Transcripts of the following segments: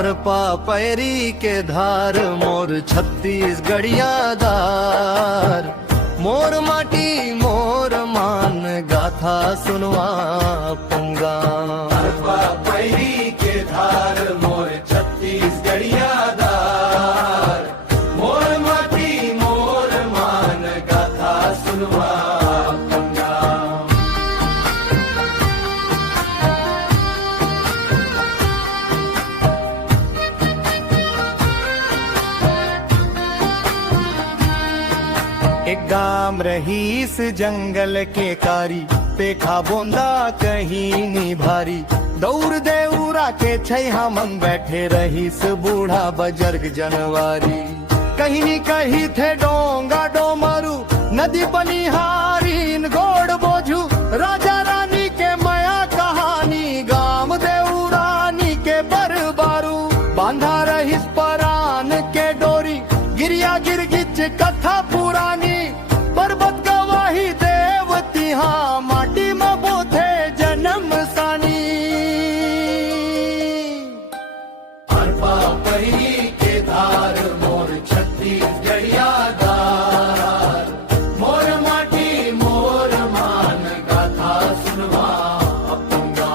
अरपा पैरी के धार मोर छत्तीसगढ़िया दार, मोर माटी मोर मान गाथा सुनवा पंगा। अरपा पैरी के धार मोर छत्तीसगढ़िया दार, मोर माटी मोर मान गाथा सुनवा पंगा। एक गाम रहीस जंगल के कारी, पेखा बोंदा कहीं नी भारी, दौड़ देउरा के छैहा मन बैठे रहीस बूढ़ा बजर्ग जनवारी। कहीं नी कहीं थे डोंगा डोमरू, नदी बनिहारीन गोड़ बोझू, राजा रानी के माया कहानी, गाम देउरानी के बरबारू। बांधा रहीस परान के डोरी, गिरिया गिरगिच कथा पुरानी, पर्वत गवाही देवती हाँ माटी में बोधे जन्म सानी। अरपा पैरी के धार मोर छत्तीसगढ़िया दार, मोर माटी मोर मान गाथा सुनवा पंगा।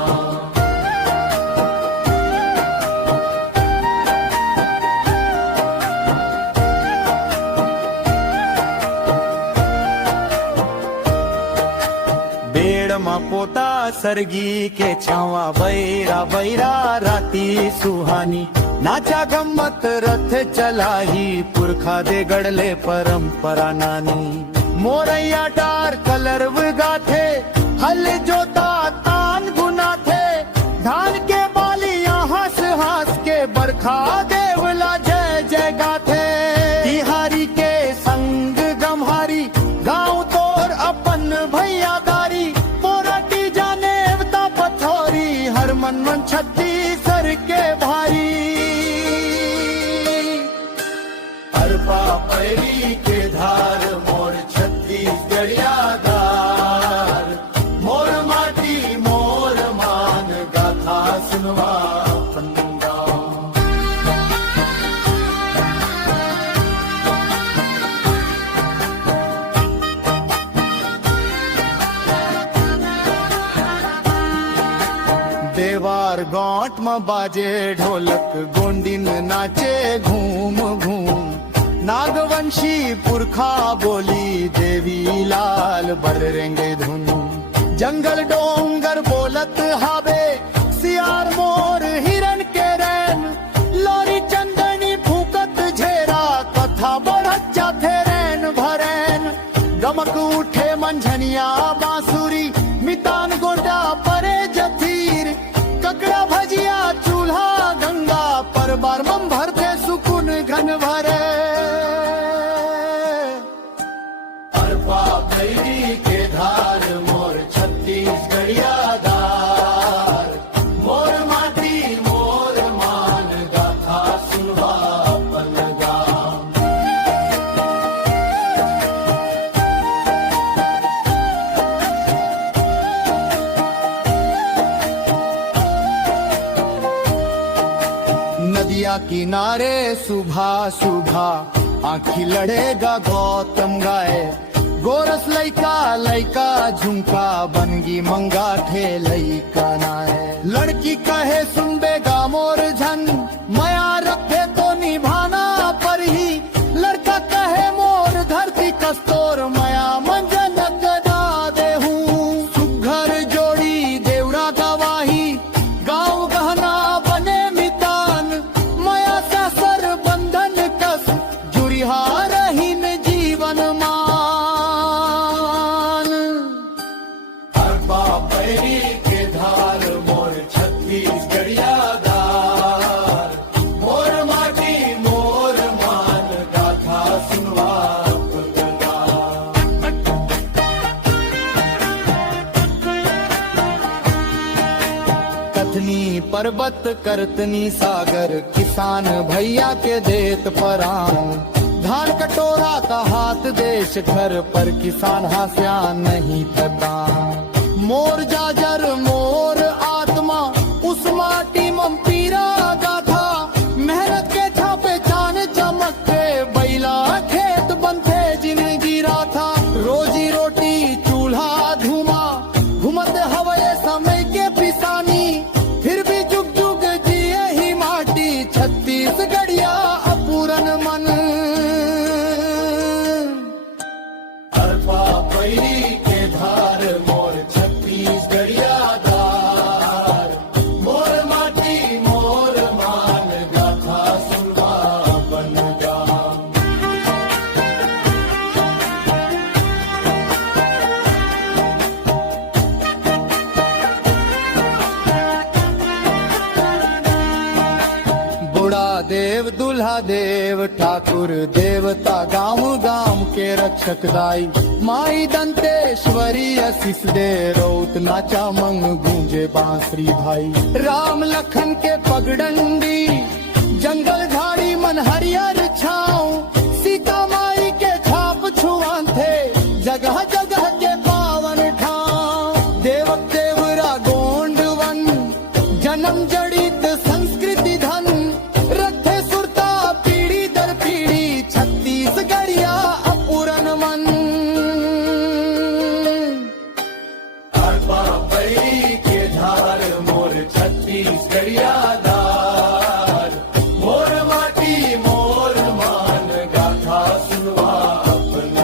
बेड़मा पोता सरगी के छावा, बैरा बैरा राती सुहानी, नाचा गम्मत रथ चलाही, पुरखा दे गड़ले परंपरा नानी। मोरैया डार कलरव गाथे, हल जोता तान गुना थे, धान के बालियां हंस हंस के बरखा देवला जय जय गाथे। तिहारी के संग गम्हारी, गाँव तोर अपन भैया दारी, मोराटी जानेवता पथौरी, हर मन मन छत्तीसर के भारी। अरपा पैरी के धार मोर छत्तीसगढ़िया दार, मोर माटी मोर मान गाथा सुनवा पंगा। देवार गांठ में बाजे ढोलक, गोंडिन नाचे घूम घूम, नागवंशी पुरखा बोली, देवी लाल बररेंगे धुन। जंगल डोंगर बोलत हावे, सियार मोर हिरन के रैन, लोरी चंदनी फूकत झेरा, कथा बढ़त जाथे रैन भरैन। गमक उठे मंझनिया बांसुरी, मितान गोटा परे जथीर, ककड़ा भजिया चूल्हा गंगा, पर बार मम भरते सुकुन घन भरे। अरपा पैरी के धार मोर छत्तीसगढ़िया दार, मोर माटी मोर मान गाथा सुनवा पंगा। नदिया किनारे सुबह सुबह आँखी लड़ेगा गौतम गाए, गोरस लैका लैका झुमका, बनगी मंगा थे लैका नाए। लड़की कहे सुन बेगा मोर झन, माया रखे तो निभाना पर ही, लड़का कहे मोर धरती कस्तोर, माया मंजन गदा देहूं। सुघर जोड़ी देवरा गवाही, गाँव गहना बने मितान, माया ससर बंधन कस, जुरिहा रहीन जीवन मान। अरपा पैरी के धार मोर छत्तीसगढ़िया दार, मोर माटी मोर मान गाथा सुनवा पंगा। कथनी पर्वत करतनी सागर, किसान भैया के देत परान, धान कटोरा का हाथ देश घर पर, किसान हास्या नहीं थता। मोर जाजर मोर आत्मा, उस माटी में पीरा गाथा, देव दुल्हा देव ठाकुर देवता गाँव गाँव के रक्षक दाई माई दंतेश्वरी आशीष दे रौत नाचा मंग गूंजे बांसुरी भाई राम लखन के पगडंडी जंगल झाड़ी मन हरियर छाँव सीता माई के छाप छुआन थे जगह जगह के पावन ठाव देवक देवरा गोंडवन जन्म जड़ित संस्कृति धन रखे सुरता पीढ़ी दर पीढ़ी छत्तीसगढ़िया अपूरन मन अरबा बैरी के धार मोर छत्तीसगढ़िया दार मोर माटी मोर मान गाथा सुनवा अपना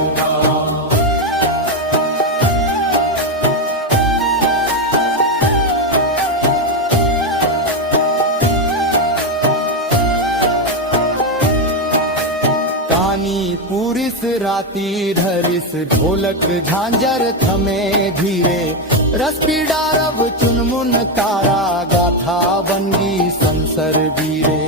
तानी पुरिस राती धरिस ढोलक झांझर थमे धीरे रस पीड़ा रब चुनमुन कारा गाथा बंगी संसर वीरे